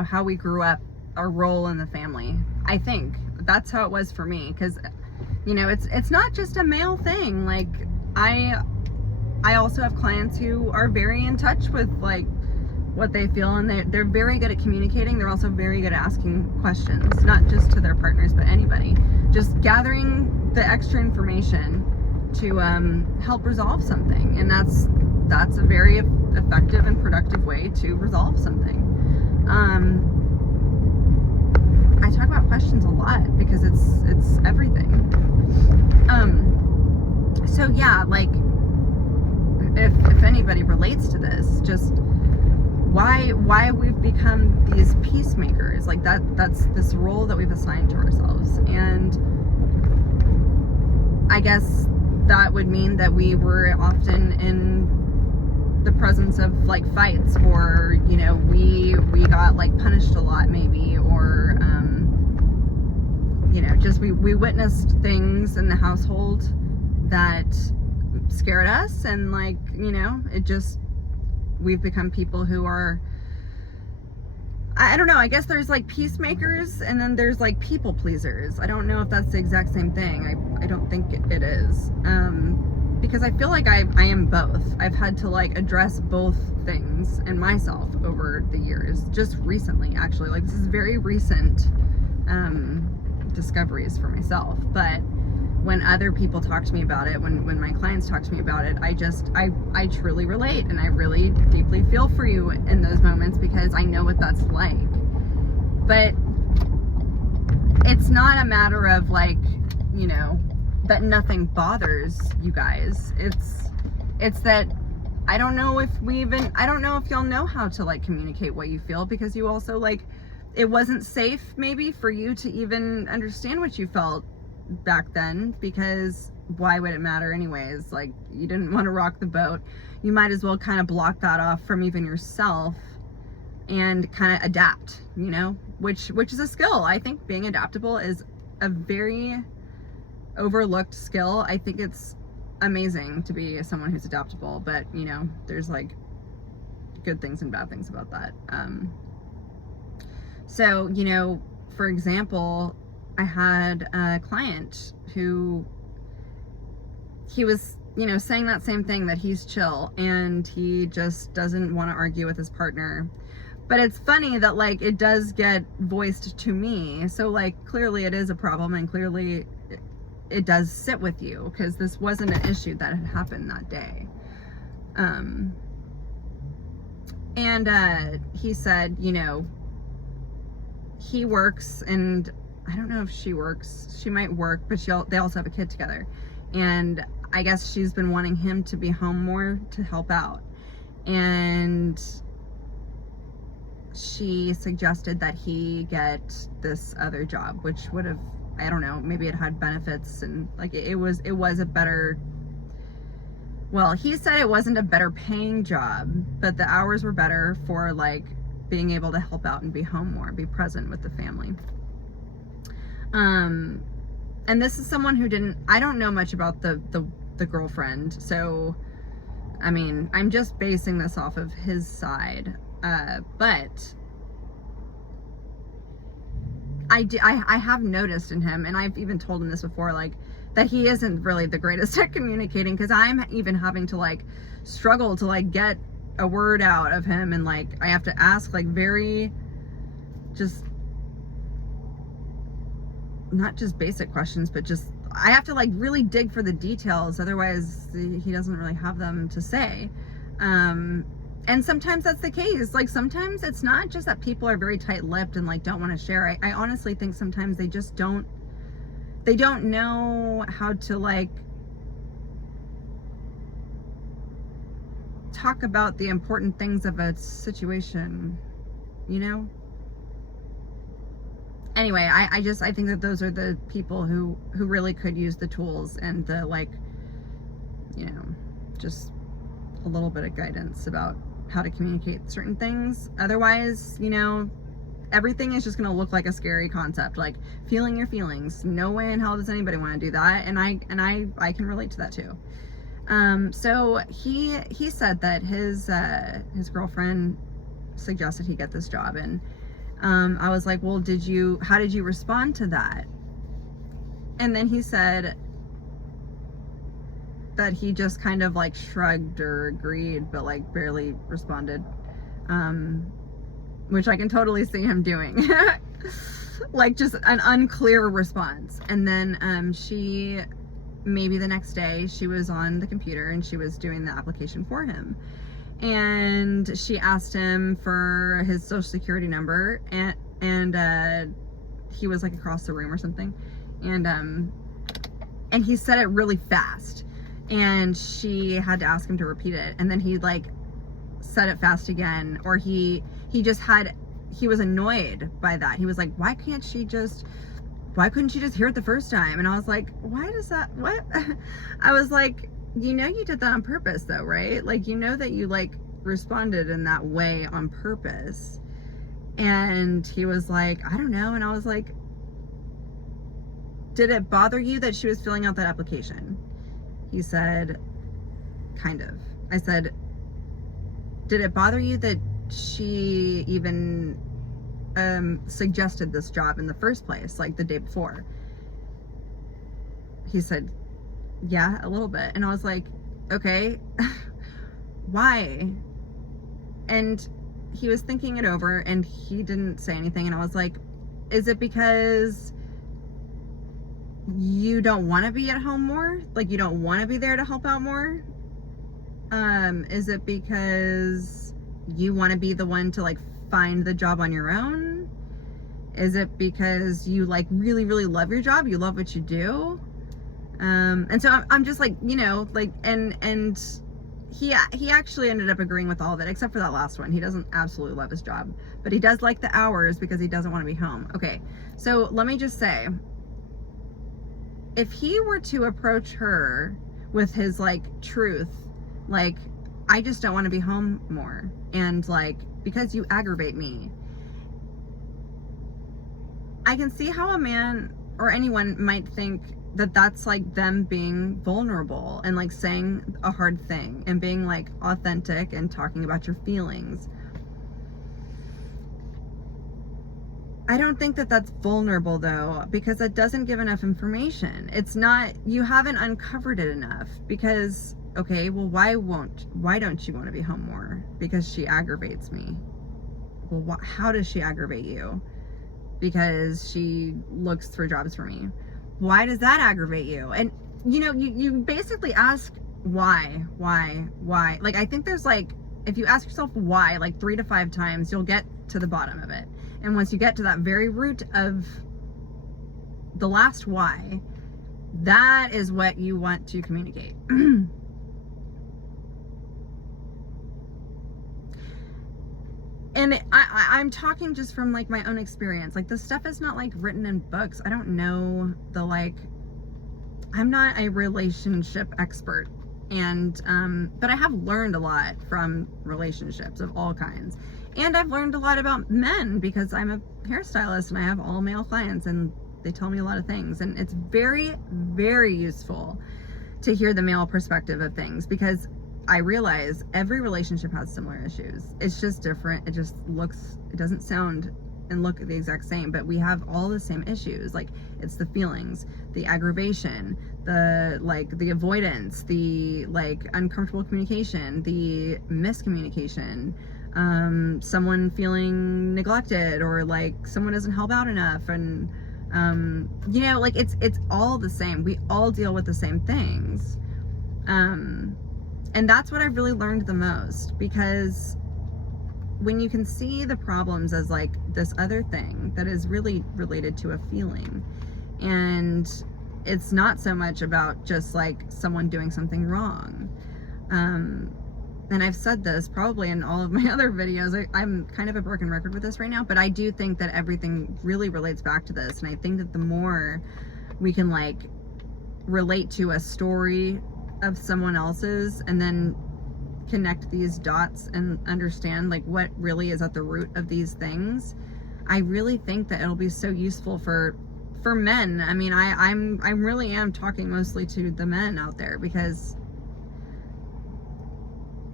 know, how we grew up, our role in the family. I think that's how it was for me, because, you know, it's not just a male thing. Like, I also have clients who are very in touch with like what they feel, and they're very good at communicating. They're also very good at asking questions, not just to their partners, but anybody. Just gathering the extra information to help resolve something, and that's a very effective and productive way to resolve something. I talk about questions a lot because it's everything. So yeah, like, if anybody relates to this, just why we've become these peacemakers, like that's this role that we've assigned to ourselves. And I guess that would mean that we were often in the presence of like fights, or, you know, we got like punished a lot maybe, or you know, just we witnessed things in the household that scared us, and like, you know, we've become people who are, I don't know, I guess there's like peacemakers, and then there's like people pleasers. I don't know if that's the exact same thing. I don't think it is, because I feel like I am both. I've had to like address both things in myself over the years, just recently actually. Like, this is very recent discoveries for myself. But when other people talk to me about it, when my clients talk to me about it, I truly relate, and I really deeply feel for you in those moments, because I know what that's like. But it's not a matter of like, you know, that nothing bothers you guys. It's that I don't know if y'all know how to like communicate what you feel, because you also like, it wasn't safe maybe for you to even understand what you felt back then, because why would it matter anyways? Like, you didn't want to rock the boat. You might as well kind of block that off from even yourself and kind of adapt, you know, which is a skill. I think being adaptable is a very overlooked skill. I think it's amazing to be someone who's adaptable, but you know, there's like good things and bad things about that. So, you know, for example, I had a client who, he was, you know, saying that same thing, that he's chill and he just doesn't want to argue with his partner. But it's funny that like it does get voiced to me. So like, clearly it is a problem, and clearly it does sit with you, because this wasn't an issue that had happened that day. And he said, you know, he works, and I don't know if she works. She might work, but they also have a kid together. And I guess she's been wanting him to be home more to help out. And she suggested that he get this other job, which would have, I don't know, maybe it had benefits, and like it was a better, well, he said it wasn't a better paying job, but the hours were better for like being able to help out and be home more, be present with the family. And this is someone who I don't know much about the girlfriend. So, I mean, I'm just basing this off of his side. But I have noticed in him, and I've even told him this before, like, that he isn't really the greatest at communicating, because I'm even having to like struggle to like get a word out of him, and like I have to ask like very just not just basic questions, but just I have to like really dig for the details, otherwise he doesn't really have them to say. And sometimes that's the case. Like, sometimes it's not just that people are very tight-lipped and like don't want to share. I honestly think sometimes they just don't know how to like talk about the important things of a situation, you know? Anyway, I think that those are the people who really could use the tools and the, like, you know, just a little bit of guidance about how to communicate certain things. Otherwise, you know, everything is just going to look like a scary concept, like feeling your feelings. No way in hell does anybody want to do that. And I can relate to that too. So he said that his girlfriend suggested he get this job, and I was like, well, how did you respond to that? And then he said that he just kind of like shrugged or agreed, but like barely responded. Which I can totally see him doing. Like just an unclear response. And then she, maybe the next day, she was on the computer and she was doing the application for him. And she asked him for his social security number, and he was like across the room or something. And he said it really fast. And she had to ask him to repeat it. And then he like said it fast again, or he was annoyed by that. He was like, why couldn't she just hear it the first time? And I was like, what? I was like, you did that on purpose though, right? Like, that you like responded in that way on purpose. And he was like, I don't know. And I was like, did it bother you that she was filling out that application? He said, kind of. I said, did it bother you that she even suggested this job in the first place, like the day before? He said, yeah, a little bit. And I was like, okay, why? And he was thinking it over and he didn't say anything. And I was like, is it because you don't want to be at home more? Like, you don't want to be there to help out more? Is it because you want to be the one to like find the job on your own? Is it because you like really, really love your job? You love what you do? And so I'm just like, like, and he actually ended up agreeing with all of it, except for that last one. He doesn't absolutely love his job, but he does like the hours because he doesn't want to be home. Okay. So let me just say, if he were to approach her with his like truth, like, I just don't want to be home more, and like, because you aggravate me, I can see how a man or anyone might think that that's like them being vulnerable and like saying a hard thing and being like authentic and talking about your feelings. I don't think that that's vulnerable though, because that doesn't give enough information. It's not, you haven't uncovered it enough. Because, okay, well, why don't you want to be home more? Because she aggravates me. Well, how does she aggravate you? Because she looks for jobs for me. Why does that aggravate you? And you basically ask why. Like, I think there's like, if you ask yourself why like 3 to 5 times, you'll get to the bottom of it. And once you get to that very root of the last why, that is what you want to communicate. And I'm talking just from like my own experience. Like, this stuff is not like written in books. I don't know I'm not a relationship expert. And, but I have learned a lot from relationships of all kinds. And I've learned a lot about men because I'm a hairstylist and I have all male clients and they tell me a lot of things. And it's very, very useful to hear the male perspective of things, because I realize every relationship has similar issues. It's just different. It doesn't sound and look the exact same, but we have all the same issues. Like, it's the feelings, the aggravation, the avoidance, the like uncomfortable communication, the miscommunication, someone feeling neglected, or like someone doesn't help out enough. And like it's all the same. We all deal with the same things. And that's what I've really learned the most, because when you can see the problems as like this other thing that is really related to a feeling, and it's not so much about just like someone doing something wrong. And I've said this probably in all of my other videos. I'm kind of a broken record with this right now, but I do think that everything really relates back to this. And I think that the more we can like relate to a story of someone else's and then connect these dots and understand like what really is at the root of these things, I really think that it'll be so useful for men. I mean, I really am talking mostly to the men out there, because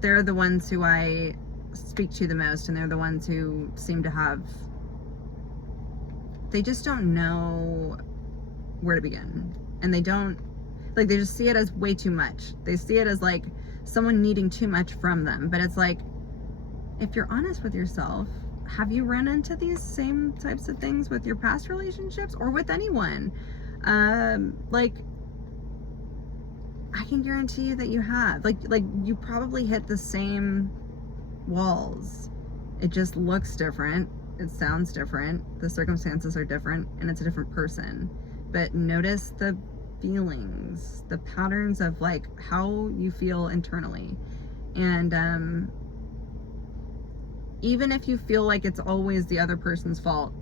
they're the ones who I speak to the most, and they're the ones who seem to have they just don't know where to begin. And they don't, like, they just see it as way too much. They see it as like someone needing too much from them. But it's like, if you're honest with yourself, have you run into these same types of things with your past relationships or with anyone? Like, I can guarantee you that you have. Like you probably hit the same walls. It just looks different. It sounds different. The circumstances are different, and it's a different person. But notice the feelings, the patterns of like how you feel internally. And even if you feel like it's always the other person's fault,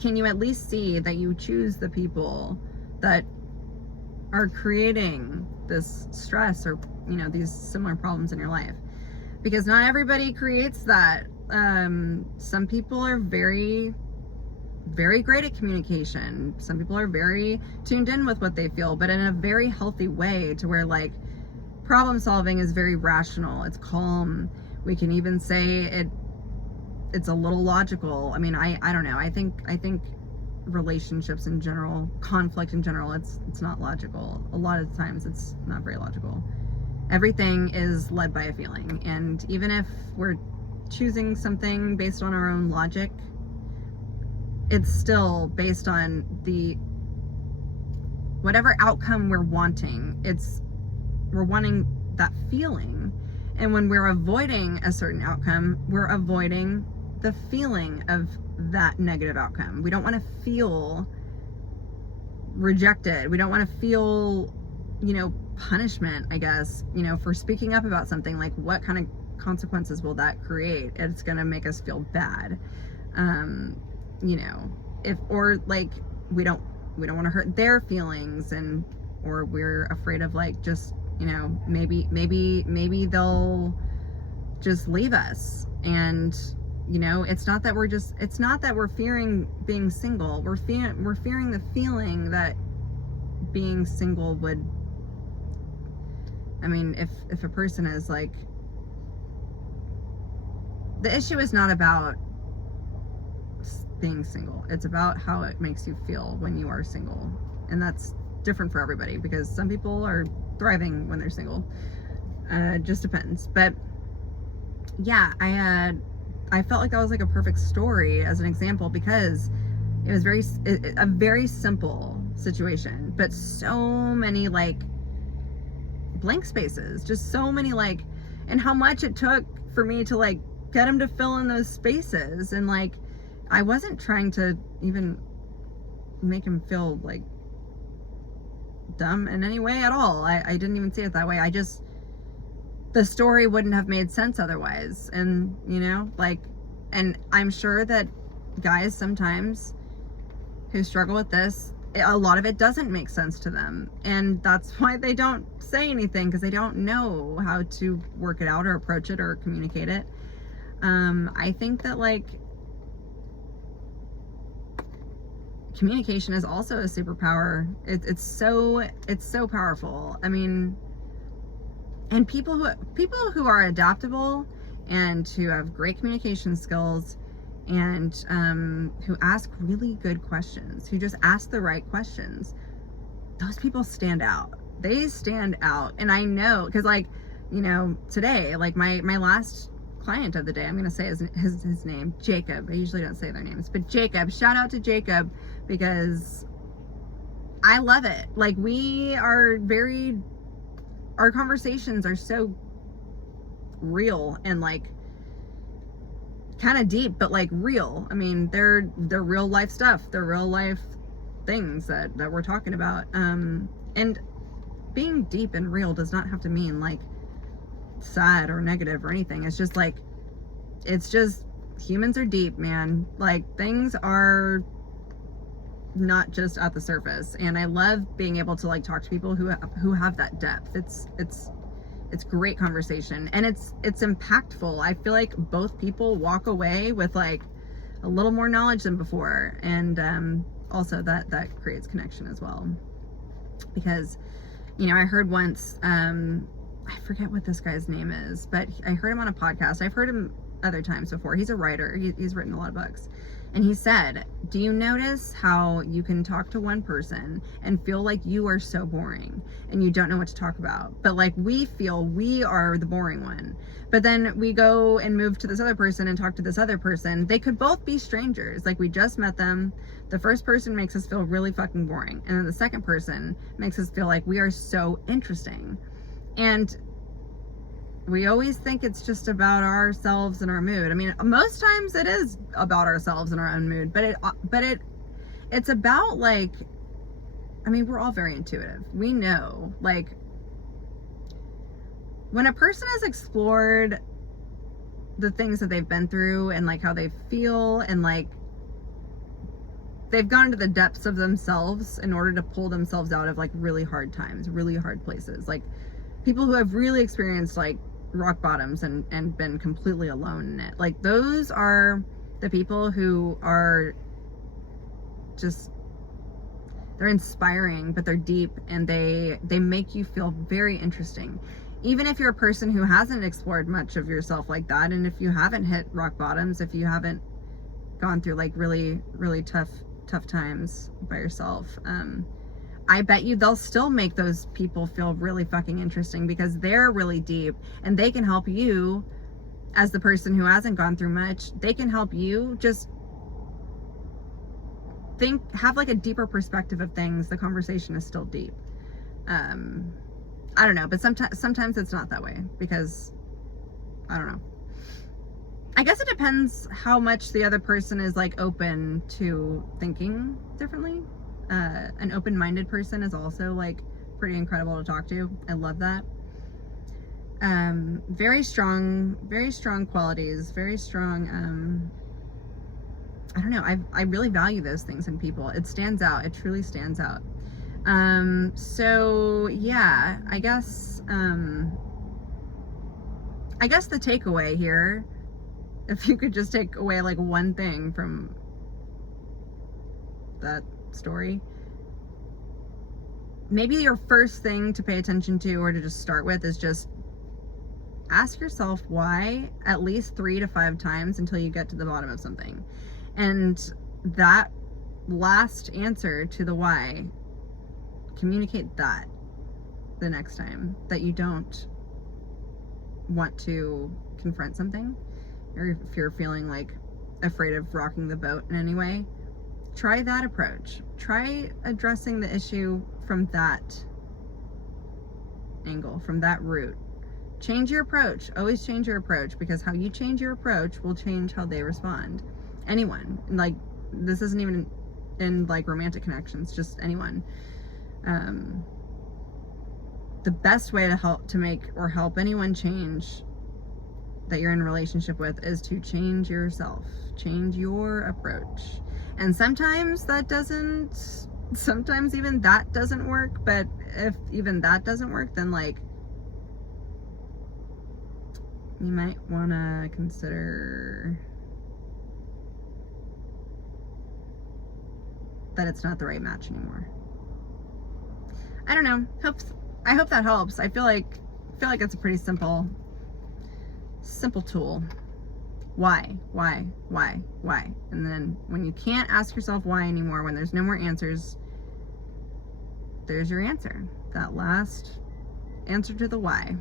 can you at least see that you choose the people that are creating this stress or, you know, these similar problems in your life? Because not everybody creates that. Some people are very, very great at communication. Some people are very tuned in with what they feel, but in a very healthy way, to where like problem solving is very rational. It's calm. We can even say it's a little logical. I mean, I don't know. I think relationships in general, conflict in general, it's not logical. A lot of times it's not very logical. Everything is led by a feeling. And even if we're choosing something based on our own logic, it's still based on the whatever outcome we're wanting. We're wanting that feeling. And when we're avoiding a certain outcome, we're avoiding the feeling of that negative outcome. We don't want to feel rejected. We don't want to feel, you know, punishment, I guess, you know, for speaking up about something. Like, what kind of consequences will that create? It's going to make us feel bad. You know, or like we don't want to hurt their feelings, or we're afraid of like, just, you know, maybe they'll just leave us. And, you know, it's not that we're fearing being single. We're fearing the feeling that being single would, I mean, if a person is like, the issue is not about being single. It's about how it makes you feel when you are single. And that's different for everybody, because some people are thriving when they're single. It just depends. But yeah, I felt like that was like a perfect story as an example, because it was a very simple situation, but so many like blank spaces, just so many like, and how much it took for me to like get him to fill in those spaces. And like, I wasn't trying to even make him feel like dumb in any way at all. I didn't even see it that way. The story wouldn't have made sense otherwise. And, you know, like, and I'm sure that guys sometimes who struggle with this, a lot of it doesn't make sense to them. And that's why they don't say anything, because they don't know how to work it out or approach it or communicate it. I think that like, communication is also a superpower. It's so powerful. I mean, and people who are adaptable and who have great communication skills, and who ask really good questions, who just ask the right questions, those people stand out. They stand out. And I know, because like, you know, today, like my last client of the day, I'm gonna say his name, Jacob. I usually don't say their names, but Jacob, shout out to Jacob, because I love it. Like, our conversations are so real and like kind of deep, but like real. I mean, they're real life stuff. They're real life things that we're talking about. And being deep and real does not have to mean like sad or negative or anything. It's just like, humans are deep, man. Like, things are not just at the surface. And I love being able to like talk to people who have that depth. It's great conversation, and it's impactful. I feel like both people walk away with like a little more knowledge than before. And also that creates connection as well. Because, you know, I heard once, I forget what this guy's name is, but I heard him on a podcast. I've heard him other times before. He's a writer. He's written a lot of books. And he said, do you notice how you can talk to one person and feel like you are so boring and you don't know what to talk about? But like we feel we are the boring one. But then we go and move to this other person and talk to this other person. They could both be strangers. Like we just met them. The first person makes us feel really fucking boring. And then the second person makes us feel like we are so interesting. And we always think it's just about ourselves and our mood. I mean, most times it is about ourselves and our own mood, but it's about like, I mean, we're all very intuitive. We know, like, when a person has explored the things that they've been through and like how they feel and like they've gone to the depths of themselves in order to pull themselves out of like really hard times, really hard places. Like people who have really experienced like rock bottoms and been completely alone in it. Like those are the people who are just, they're inspiring, but they're deep and they make you feel very interesting. Even if you're a person who hasn't explored much of yourself like that, and if you haven't hit rock bottoms, if you haven't gone through like really, really tough times by yourself, I bet you they'll still make those people feel really fucking interesting because they're really deep and they can help you as the person who hasn't gone through much. They can help you just have like a deeper perspective of things. The conversation is still deep. I don't know, but sometimes it's not that way because I don't know. I guess it depends how much the other person is like open to thinking differently. An open-minded person is also like pretty incredible to talk to. I love that. Very strong qualities, very strong, I don't know, I really value those things in people. It stands out, it truly stands out. So yeah, I guess the takeaway here, if you could just take away like one thing from that story, maybe your first thing to pay attention to or to just start with is just ask yourself why at least 3 to 5 times until you get to the bottom of something. And that last answer to the why, communicate that the next time that you don't want to confront something, or if you're feeling like afraid of rocking the boat in any way. Try that approach. Try addressing the issue from that angle, from that route. Change your approach. Always change your approach, because how you change your approach will change how they respond. Anyone. Like, this isn't even in like romantic connections, just anyone. The best way to help anyone change that you're in a relationship with is to change yourself. Change your approach. And sometimes even that doesn't work, but if even that doesn't work, then like you might want to consider that it's not the right match anymore. I don't know. I hope that helps. I feel like it's a pretty simple tool. Why? And then when you can't ask yourself why anymore, when there's no more answers, there's your answer. That last answer to the why.